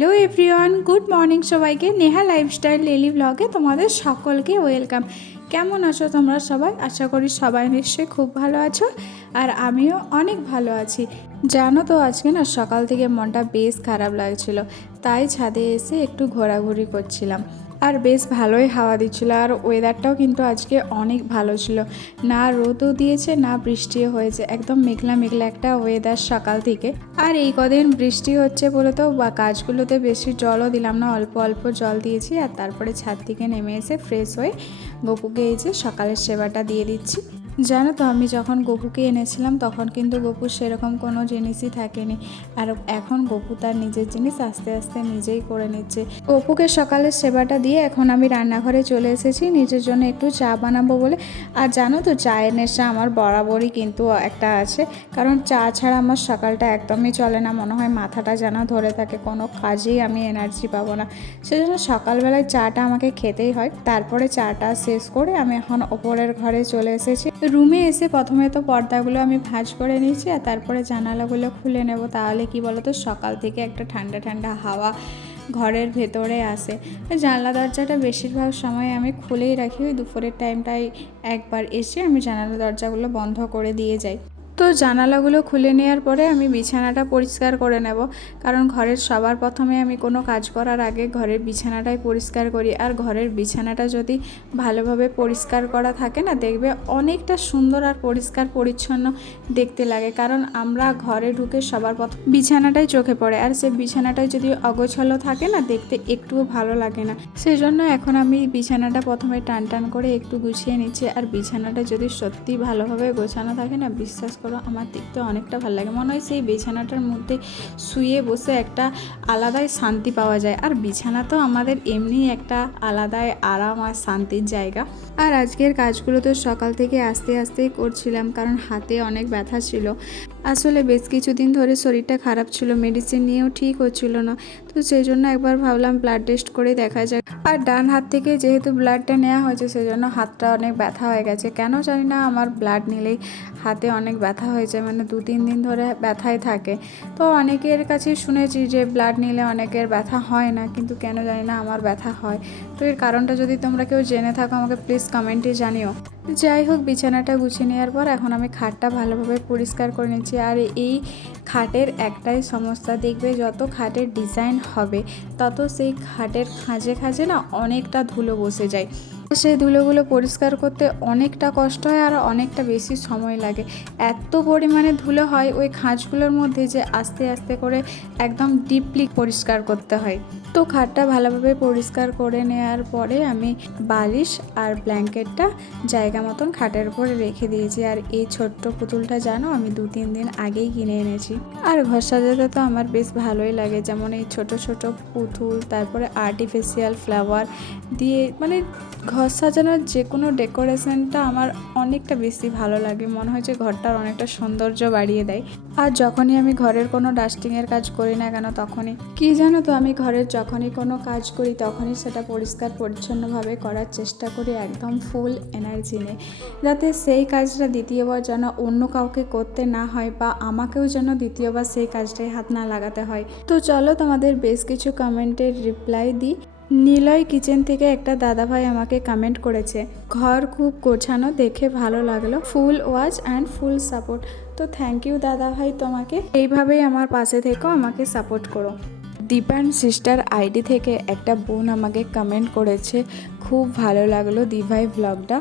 Hello everyone, good morning সবাইকে। Neha lifestyle daily ব্লগে তোমাদের সকলকে ওয়েলকাম। কেমন আছো তোমরা সবাই? আশা করি সবাই নিশ্চয়ই খুব ভালো আছো, আর আমিও অনেক ভালো আছি। জানো তো, আজকে না সকাল থেকে মনটা বেশ খারাপ লাগছিল, তাই ছাদে এসে একটু ঘোরাঘুরি করছিলাম। আর বেশ ভালোই হাওয়া দিচ্ছিলো, আর ওয়েদারটাও কিন্তু আজকে অনেক ভালো ছিল। না রোদও দিয়েছে না বৃষ্টিও হয়েছে, একদম মেঘলা মেঘলা একটা ওয়েদার সকাল থেকে। আর এই কদিন বৃষ্টি হচ্ছে বলে তো বা গাছগুলোতে বেশি জলও দিলাম না, অল্প অল্প জল দিয়েছি। আর তারপরে ছাদ থেকে নেমে এসে ফ্রেশ হয়ে গপুকে এই যে সকালের সেবাটা দিয়ে দিচ্ছি। জানো তো, আমি যখন গপুকে এনেছিলাম তখন কিন্তু গপু সেরকম কোনো জিনিসই থাকেনি, আর এখন গপু তার নিজের জিনিস আস্তে আস্তে নিজেই করে নিচ্ছে। গপুকে সকালের সেবাটা দিয়ে এখন আমি রান্নাঘরে চলে এসেছি নিজের জন্য একটু চা বানাবো বলে। আর জানো তো, চায়ের নেশা আমার বরাবরই কিন্তু একটা আছে, কারণ চা ছাড়া আমার সকালটা একদমই চলে না। মনে হয় মাথাটা যেন ধরে থাকে, কোনো কাজেই আমি এনার্জি পাবো না। সেজন্য সকালবেলায় চাটা আমাকে খেতেই হয়। তারপরে চাটা শেষ করে আমি এখন ওপরের ঘরে চলে এসেছি। রুমে এসে প্রথমে তো পর্দাগুলো আমি ভাঁজ করে নিয়েছি, আর তারপরে জানালাগুলো খুলে নেব। তাহলে কি বলতো, সকাল থেকে একটা ঠান্ডা ঠান্ডা হাওয়া ঘরের ভেতরে আসে। জানলা দরজাটা বেশিরভাগ সময় আমি খুলেই রাখি, ওই দুপুরের টাইমটায় একবার এসে আমি জানালা দরজাগুলো বন্ধ করে দিয়ে যাই। তো জানালাগুলো খুলে নেওয়ার পরে আমি বিছানাটা পরিষ্কার করে নেব, কারণ ঘরের সবার প্রথমে আমি কোনো কাজ করার আগে ঘরের বিছানাটাই পরিষ্কার করি। আর ঘরের বিছানাটা যদি ভালোভাবে পরিষ্কার করা থাকে না, দেখবে অনেকটা সুন্দর আর পরিষ্কার পরিচ্ছন্ন দেখতে লাগে। কারণ আমরা ঘরে ঢুকে সবার প্রথম বিছানাটাই চোখে পড়ে, আর সেই বিছানাটাই যদি অগোছালো থাকে না, দেখতে একটুও ভালো লাগে না। সেই জন্য এখন আমি বিছানাটা প্রথমে টান টান করে একটু গুছিয়ে নিচ্ছি। আর বিছানাটা যদি সত্যি ভালোভাবে গোছানো থাকে না, বিশ্বাস করো আমার দেখতে অনেকটা ভালো লাগে। মনে হয় সেই বিছানাটার মধ্যে শুয়ে বসে একটা আলাদাই শান্তি পাওয়া যায়। আর বিছানা তো আমাদের এমনি একটা আলাদাই আরাম আর শান্তির জায়গা। আর আজকের কাজগুলো তো সকাল থেকে আস্তে আস্তেই করছিলাম, কারণ হাতে অনেক ব্যথা ছিল। আসলে বেশ কিছুদিন ধরে শরীরটা খারাপ ছিল, মেডিসিন নিয়েও ঠিক হচ্ছিল না। তো সেই জন্য একবার ভাবলাম ব্লাড টেস্ট করে দেখা যাক। আর ডান হাত থেকে যেহেতু ব্লাডটা নেওয়া হয়েছে, সেই জন্য হাতটা অনেক ব্যথা হয়ে গেছে। কেন জানি না, আমার ব্লাড নিলেই হাতে অনেক ব্যথা হয়েছে, মানে 2-3 দিন ধরে ব্যথাই থাকে। তো অনেকের কাছে শুনেছি যে ব্লাড নিলে অনেকের ব্যথা হয় না, কিন্তু কেন জানি না আমার ব্যথা হয়। তো এর কারণটা যদি তোমরা কেউ জেনে থাকো আমাকে প্লিজ কমেন্টে জানিও। যাই হোক, বিছানাটা গুছিয়ে নেওয়ার পর এখন আমি খাটটা ভালোভাবে পরিষ্কার করে নিচ্ছি। আর এই খাটের একটাই সমস্যা, দেখবে যত খাটের ডিজাইন হবে তত সেই খাটের খাঁজে খাঁজে না অনেকটা ধুলো বসে যায়। সেই ধুলোগুলো পরিষ্কার করতে অনেকটা কষ্ট হয়, আর অনেকটা বেশি সময় লাগে। এত পরিমাণে ধুলো হয় ওই খাঁজগুলোর মধ্যে যে আস্তে আস্তে করে একদম ডিপলি পরিষ্কার করতে হয়। তো খাটটা ভালোভাবে পরিষ্কার করে নেওয়ার পরে আমি বালিশ আর ব্ল্যাঙ্কেটটা জায়গা মতন খাটের উপরে রেখে দিয়েছি। আর এই ছোট্ট পুতুলটা জানো, আমি 2-3 দিন আগেই কিনে এনেছি। আর ঘর সাজাতে তো আমার বেশ ভালোই লাগে, যেমন এই ছোট ছোট পুতুল, তারপরে আর্টিফিশিয়াল ফ্লাওয়ার দিয়ে মানে ঘর সাজানোর যে কোনো ডেকোরেশনটা আমার অনেকটা বেশি ভালো লাগে। মনে হয় যে ঘরটার অনেকটা সৌন্দর্য বাড়িয়ে দেয়। আর যখনই আমি ঘরের কোনো ডাস্টিংয়ের কাজ করি না কেন, তখনই কি জানো তো, আমি ঘরের যখনই কোনো কাজ করি তখনই সেটা পরিষ্কার পরিচ্ছন্নভাবে করার চেষ্টা করি, একদম ফুল এনার্জি নিয়ে, যাতে সেই কাজটা দ্বিতীয়বার যেন অন্য কাউকে করতে না হয়, বা আমাকেও যেন দ্বিতীয়বার সেই কাজটায় হাত না লাগাতে হয়। তো চলো তোমাদের বেশ কিছু কমেন্টের রিপ্লাই দিই। নিলয় কিচেন থেকে একটা দাদাভাই আমাকে কমেন্ট করেছে, ঘর খুব গোছানো, দেখে ভালো লাগলো, full watch and full support. তো থ্যাংক ইউ দাদাভাই, তোমাকে এইভাবেই আমার পাশে থেকেও আমাকে সাপোর্ট করো। দীপান সিস্টার আইডি থেকে একটা বোন আমাকে কমেন্ট করেছে, খুব ভালো লাগলো দিভাই ব্লগটা।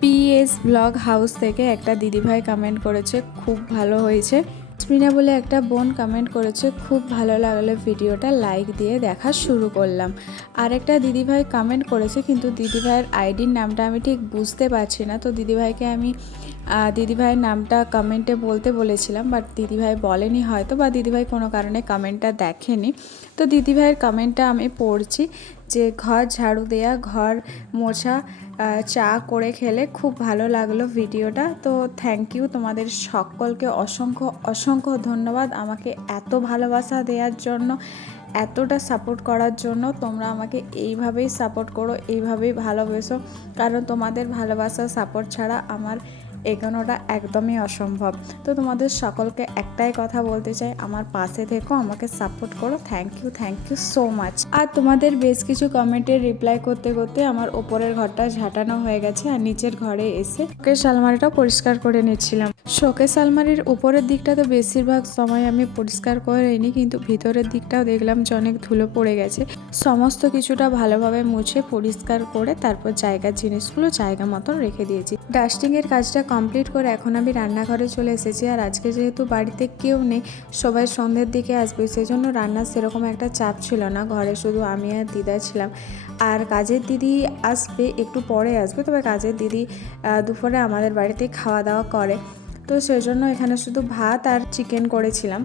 পিএস ব্লগ হাউস থেকে একটা দিদিভাই কমেন্ট করেছে, খুব ভালো হয়েছে। স্মিনা বলে একটা বোন কমেন্ট করেছে, খুব ভালো লাগলো ভিডিওটা, লাইক দিয়ে দেখা শুরু করলাম। আর একটা দিদিভাই কমেন্ট করেছে, কিন্তু দিদিভাইয়ের আইডির নামটা আমি ঠিক বুঝতে পারছি না। তো দিদিভাইকে আমি দিদিভাইয়ের নামটা কমেন্টে বলতে বলেছিলাম, বাট দিদিভাই বলেনি হয়তো, বা দিদিভাই কোনো কারণে কমেন্টটা দেখেনি। তো দিদিভাইয়ের কমেন্টটা আমি পড়ছি, যে ঘর ঝাড়ু দেয়া, ঘর মোছা, চা করে খেলে, খুব ভালো লাগলো ভিডিওটা। তো থ্যাংক ইউ, তোমাদের সকলকে অসংখ্য অসংখ্য ধন্যবাদ আমাকে এত ভালোবাসা দেওয়ার জন্য, এতটা সাপোর্ট করার জন্য। তোমরা আমাকে এইভাবেই সাপোর্ট করো, এইভাবেই ভালোবেসো, কারণ তোমাদের ভালোবাসা সাপোর্ট ছাড়া আমার এগোনোটা একদমই অসম্ভব। তো তোমাদের সকলকে একটাই কথা বলতে চাই, আমার পাশে থেকো, আমাকে সাপোর্ট করো। Thank you so much. আর তোমাদের বেশ কিছু কমেন্টের রিপ্লাই করতে করতে আমার ওপরের ঘরটা ঝাঁটানো হয়ে গেছে, আর নিচের ঘরে এসে শোকেস আলমারিটাও পরিষ্কার করে নিচ্ছিলাম। শোকেস আলমারির উপরের দিকটা তো বেশিরভাগ সময় আমি পরিষ্কার করে নিই, কিন্তু ভিতরের দিকটাও দেখলাম যে অনেক ধুলো পড়ে গেছে। সমস্ত কিছুটা ভালোভাবে মুছে পরিষ্কার করে তারপর জায়গার জিনিসগুলো জায়গা মতন রেখে দিয়েছি। ডাস্টিংয়ের কাজটা কমপ্লিট করে এখন আমি রান্নাঘরে চলে এসেছি। আর আজকে যেহেতু বাড়িতে কেউ নেই, সবাই সন্ধ্যের দিকে আসবে, সেজন্য রান্নার সেরকম একটা চাপ ছিল না। ঘরে শুধু আমি আর দিদা ছিলাম। আর কাজের দিদি আসবে, একটু পরে আসবে, তবে কাজের দিদি দুপুরে আমাদের বাড়িতে খাওয়া দাওয়া করে, তো সেজন্য এখানে শুধু ভাত আর চিকেন করেছিলাম।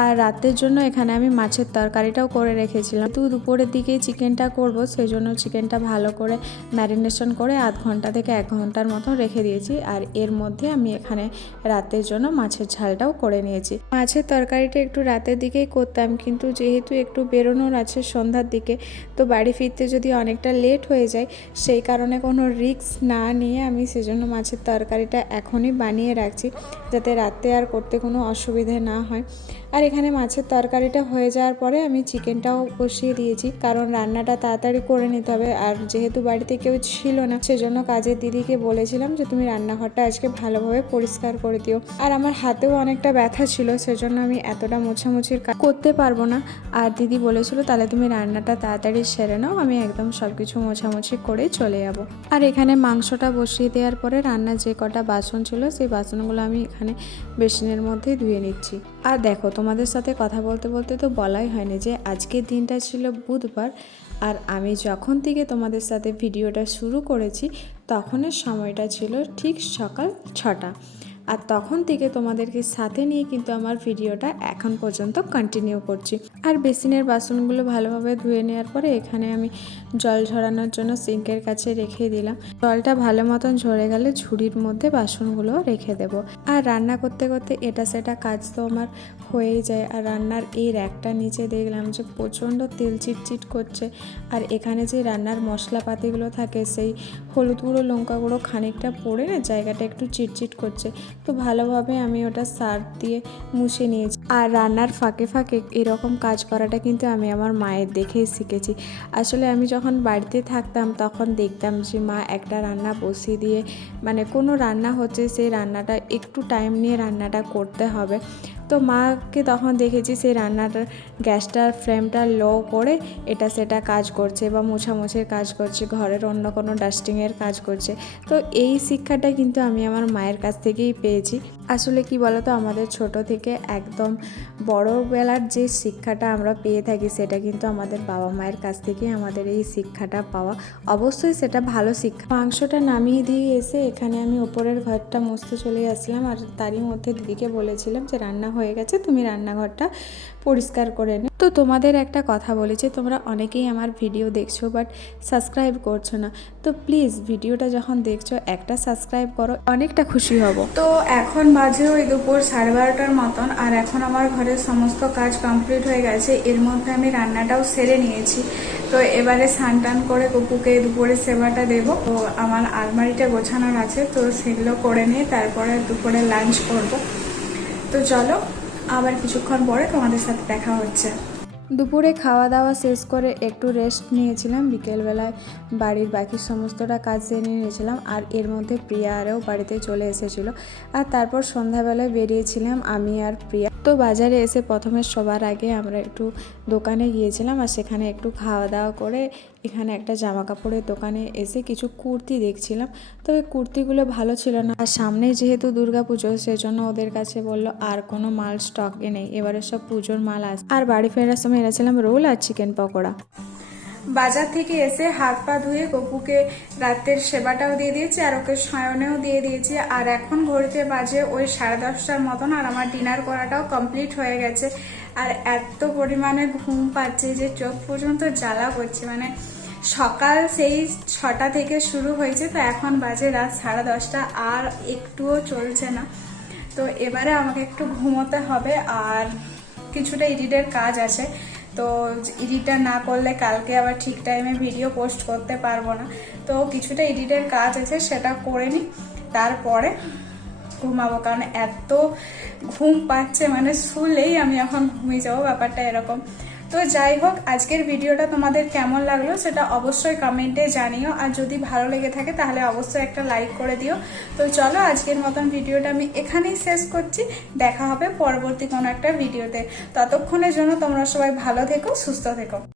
আর রাতের জন্য এখানে আমি মাছের তরকারিটাও করে রেখেছিলাম। তো দুপুরের দিকেই চিকেনটা করব, সেই জন্য চিকেনটা ভালো করে ম্যারিনেশন করে আধ ঘন্টা থেকে 1 ঘন্টার মতো রেখে দিয়েছি। আর এর মধ্যে আমি এখানে রাতের জন্য মাছের ঝালটাও করে নিয়েছি। মাছের তরকারিটা একটু রাতের দিকেই করতাম, কিন্তু যেহেতু একটু বেরোনোর আছে সন্ধ্যার দিকে, তো বাড়ি ফিরতে যদি অনেকটা লেট হয়ে যায়, সেই কারণে কোনো রিস্ক না নিয়ে আমি সেজন্য মাছের তরকারিটা এখনই বানিয়ে রাখছি, যাতে রাতে আর করতে কোনো অসুবিধে না হয়। আর এখানে মাছের তরকারিটা হয়ে যাওয়ার পরে আমি চিকেনটাও বসিয়ে দিয়েছি, কারণ রান্নাটা তাড়াতাড়ি করে নিতে হবে। আর যেহেতু বাড়িতে কেউ ছিল না, সেজন্য কাজের দিদিকে বলেছিলাম যে তুমি রান্নাঘরটা আজকে ভালোভাবে পরিষ্কার করে দিও। আর আমার হাতেও অনেকটা ব্যথা ছিল, সেজন্য আমি এতটা মোছামুছির কাজ করতে পারবো না। আর দিদি বলেছিল তাহলে তুমি রান্নাটা তাড়াতাড়ি সেরে নাও, আমি একদম সব কিছু মোছামুছি করেই চলে যাব। আর এখানে মাংসটা বসিয়ে দেওয়ার পরে রান্নার যে কটা বাসন ছিল, সেই বাসনগুলো আমি এখানে বেসিনের মধ্যে ধুয়ে নিচ্ছি। আর দেখো, তোমাদের সাথে কথা বলতে বলতে তো বলাই হয়নি যে আজকের দিনটা ছিল বুধবার। আর আমি যখন থেকে তোমাদের সাথে ভিডিওটা শুরু করেছি, তখনের সময়টা ছিল ঠিক সকাল 6টা। আর তখন থেকে তোমাদেরকে সাথে নিয়ে কিন্তু আমার ভিডিওটা এখন পর্যন্ত কন্টিনিউ করছি। আর বেসিনের বাসনগুলো ভালোভাবে ধুয়ে নেওয়ার পরে এখানে আমি জল ঝরানোর জন্য সিঙ্কের কাছে রেখে দিলাম। জলটা ভালো মতন ঝরে গেলে ঝুড়ির মধ্যে বাসনগুলো রেখে দেব। আর রান্না করতে করতে এটা সেটা কাজ তো আমার হয়েই যায়। আর রান্নার এই র্যাকটা নিচে দেখলাম যে প্রচণ্ড তেল চিটচিট করছে। আর এখানে যে রান্নার মশলাপাতিগুলো থাকে, সেই হলুদ গুঁড়ো, লঙ্কা গুঁড়ো খানিকটা পড়ে না জায়গাটা একটু চিটচিট করছে, তো ভালোভাবে আমি ওটা সার্ফ দিয়ে মুছে নিয়েছি। আর রান্নার ফাঁকে ফাঁকে এরকম কাজ করাটা কিন্তু আমি আমার মায়ের দেখেই শিখেছি। আসলে আমি যখন বাড়িতে থাকতাম তখন দেখতাম যে মা একটা রান্না বসিয়ে দিয়ে, মানে কোনো রান্না হচ্ছে, সেই রান্নাটা একটু টাইম নিয়ে রান্নাটা করতে হবে। তো মাকে তখন দেখেছি সেই রান্নাটার গ্যাসটার ফ্লেমটা লো করে এটা সেটা কাজ করছে, বা মোছামুছির কাজ করছে, ঘরের অন্য কোনো ডাস্টিংয়ের কাজ করছে। তো এই শিক্ষাটা কিন্তু আমি আমার মায়ের কাছ থেকেই পেয়েছি। আসলে কি বলতো, আমাদের ছোট থেকে একদম বড়বেলার যে শিক্ষাটা আমরা পেয়ে থাকি, সেটা কিন্তু আমাদের বাবা মায়ের কাছ থেকেই আমাদের এই শিক্ষাটা পাওয়া। অবশ্যই সেটা ভালো শিক্ষা। মাংসটা নামিয়ে দিয়ে এসে এখানে আমি ওপরের ঘরটা মুছতে চলে আসলাম। আর তারই মধ্যে দিদিকে বলেছিলাম যে রান্না হয়ে গেছে, তুমি রান্নাঘরটা পরিষ্কার করে নে। তো তোমাদের একটা কথা বলেছি, তোমরা অনেকেই আমার ভিডিও দেখছো বাট সাবস্ক্রাইব করছো না। তো প্লিজ ভিডিওটা যখন দেখছো একটা সাবস্ক্রাইব করো, অনেকটা খুশি হব। তো এখন বাজে ওই দুপুর 12:30টার মতন। আর এখন আমার ঘরের সমস্ত কাজ কমপ্লিট হয়ে গেছে, এর মধ্যে আমি রান্নাটাও সেরে নিয়েছি। তো এবারে স্নান টান করে গপুকে দুপুরে সেবাটা দেবো। তো আমার আলমারিটা গোছানোর আছে, তো সেগুলো করে নিয়ে তারপরে দুপুরে লাঞ্চ করব। তো চলো, আবার কিছুক্ষণ পরে তোমাদের সাথে দেখা হচ্ছে। দুপুরে খাওয়া দাওয়া শেষ করে একটু রেস্ট নিয়েছিলাম। বিকেলবেলায় বাড়ির বাকি সমস্তটা কাজ সেরে নিয়েছিলাম। আর এর মধ্যে প্রিয়া আরও বাড়িতে চলে এসেছিলো। আর তারপর সন্ধ্যাবেলায় বেরিয়েছিলাম আমি আর প্রিয়া। তো বাজারে এসে প্রথমে সবার আগে আমরা একটু দোকানে গিয়েছিলাম, আর সেখানে একটু খাওয়া দাওয়া করে এখানে একটা জামা কাপড়ের দোকানে এসে কিছু কুর্তি দেখছিলাম। তবে কুর্তিগুলো ভালো ছিল না। আর সামনে যেহেতু দুর্গাপুজো, সেজন্য ওদের কাছে বললো আর কোনো মাল স্টকে নেই, এবারে সব পুজোর মাল আসে। আর বাড়ি ফেরার সময় এনেছিলাম রোল আর চিকেন পকোড়া। বাজার থেকে এসে হাত পা ধুয়ে গপুকে রাতের সেবাটাও দিয়ে দিয়েছি, আর ওকে শয়নেও দিয়ে দিয়েছি। আর এখন ঘড়িতে বাজে ওই 10:30টার মতন, আর আমার ডিনার করাটাও কমপ্লিট হয়ে গেছে। আর এত পরিমাণে ঘুম পাচ্ছে যে চোখ পর্যন্ত জ্বালা করছে। মানে সকাল সেই 6টা থেকে শুরু হয়েছে, তো এখন বাজে রাত 10:30, আর একটুও চলছে না। তো এবারে আমাকে একটু ঘুমোতে হবে। আর কিছুটা এডিটের কাজ আছে, তো এডিটটা না করলে কালকে আবার ঠিক টাইমে ভিডিও পোস্ট করতে পারবো না। তো কিছুটা এডিটের কাজ আছে, সেটা করে নিই, তারপরে ঘুমাবো, কারণ এত ঘুম পাচ্ছে, মানে শুলেই আমি এখন ঘুমিয়ে যাবো, ব্যাপারটা এরকম। তো যাই হোক, আজকের ভিডিওটা তোমাদের কেমন লাগলো সেটা অবশ্যই কমেন্টে জানিও, আর যদি ভালো লেগে থাকে তাহলে অবশ্যই একটা লাইক করে দিও। তো চলো, আজকের মতন ভিডিওটা আমি এখানেই শেষ করছি। দেখা হবে পরবর্তী কোনো একটা ভিডিওতে। ততক্ষণের জন্য তোমরা সবাই ভালো থেকো, সুস্থ থেকো।